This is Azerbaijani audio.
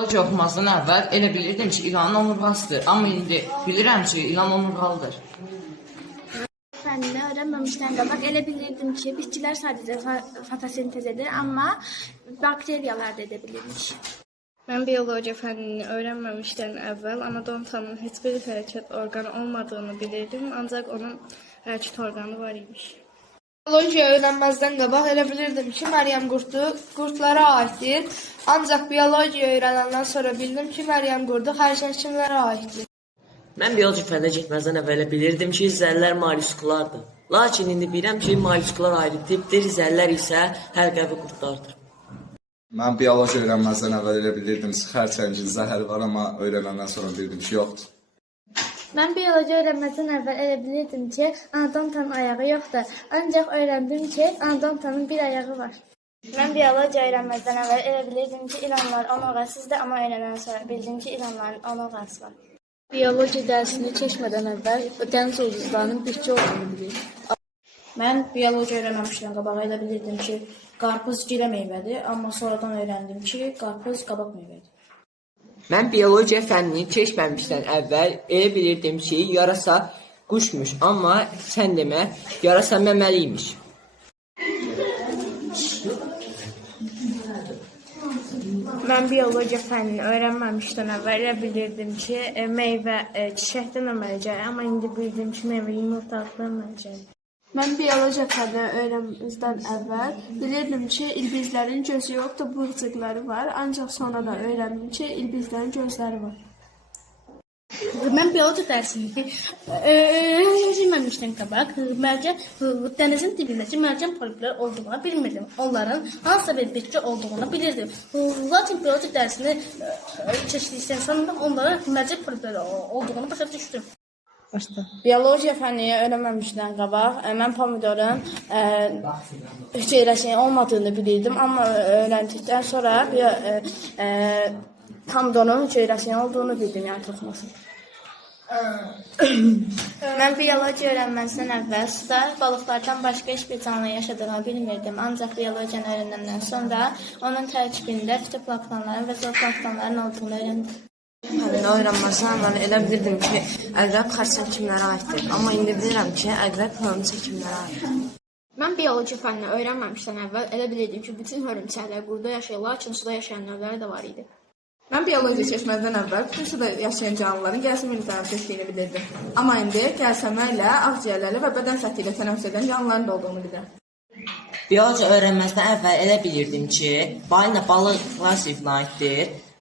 Biologiya oxumazdan əvvəl elə bilirdim ki, ilanın omurgasıdır. Amma indi bilirəm ki, ilan omurgalıdır. Fənnini öyrənməmişdən qabaq elə bilirdim ki, bitkilər sadəcə fotosintez edir, amma bakteriyalar da edə bilirmiş. Mən biologiya fənnini öyrənməmişdən əvvəl anatomtanın heç bir hərəkət orqanı olmadığını bilirdim, ancaq onun hərəkət orqanı var imiş. Biologiya öyrənməzdən qabaq elə bilirdim ki, Məryəm qurdu qurdlara aiddir. Ancaq biologiya öyrənəndən sonra bildim ki, Məryəm qurdu xərçəng kimlərə aiddir. Mən bioloji fəndə getməzdən əvvəl bilirdim ki, zəllər mollyuskulardır. Lakin indi bilirəm ki, mollyuskular ayrı tipdir, zəllər isə hərqəvi qurdlardır. Mən bioloji öyrənməzdən əvvəl elə bilirdim ki, xərçəngin zəhəri var, amma öyrənəndən sonra bildim ki, yoxdur. Mən bioloji öyrənməzdən əvvəl elə bilirdim ki, anatomtanın ayağı yoxdur. Ancaq öyrəndim ki, anatomtanın bir ayağı var. Mən biologiya öyrənməzdən əvvəl elə bilirdim ki, ilanlar omurgasızdır, amma öyrənəndən sonra bildim ki, ilanların omurgası var. Biologiya dərsini keçmədən əvvəl dəniz ulduzlarının bitki olduğunu bilirdim. Mən biologiya öyrənməmişdən qabaq elə bilirdim ki, qarpız gilə meyvədir, amma sonradan öyrəndim ki, qarpız qabaq meyvədir. Mən biologiya fənnini keçməmişdən əvvəl elə bilirdim ki, yarasa quşmuş, amma sən demə, yarasa məməliymiş. Mən biologiya fənnini öyrənməmişdən əvvəl elə bilirdim ki, meyvə çiçəkdən əmələcək, amma indi bildim ki, meyvə yumurtalıqdan əmələcək. Mən biologiya fənnini öyrənməzdən əvvəl bilirdim ki, ilbizlərin gözü yoxdur, bığcıqları var. Ancaq sonradan öyrəndim ki, ilbizlərin gözləri var. Mən biologiya dərsini öyrənməmişdən qabaq dənizin dibindəki mərcan poliplər olduğunu bilmirdim. Onların hansısa bir bitki olduğunu bilirdim. Lakin biologiya dərsini keçdikdən sonra onların mərcan poliplər olduğunu başa düşdüm. Biologiya fənnini öyrənməmişdən qabaq mən pomidorun hüceyrəsinin olmadığını bilirdim, amma öyrəndikdən sonra pomidorun hüceyrəsinin olduğunu bildim, yəni toxumasın. Mən biologiya öyrənməzdən əvvəl suda balıqlardan başqa heç bir canlı yaşadığını bilmirdim. Ancaq biologiyanı öyrənəndən sonra onun tərkibində fitoplanktonların və zooplanktonların olduğunu öyrəndim. Fənnini öyrənməzdən əvvəl elə bilirdim ki, əqrəb xərçəng kimlərə aiddir. Amma indi bilirəm ki, əqrəb hörümçək kimlərə aiddir. Mən biologiya fənnini öyrənməmişdən əvvəl elə bilirdim ki, bütün hörümçəklər qurda yaşayır, lakin suda yaşayan növləri də var idi. Mən biologiya keçməzdən əvvəl bütün suda yaşayan canlıların gəlsin ünitlərini seçdiyini bilirdim. Amma indi gəlsəməklə, ağciyərlərlə və bədən səthi ilə tənəffüs edən canlıların da olduğunu bilirəm. Biologiya öyrənməzdən əvvəl elə bilirdim ki, balina balıqlar sinfinə aiddir.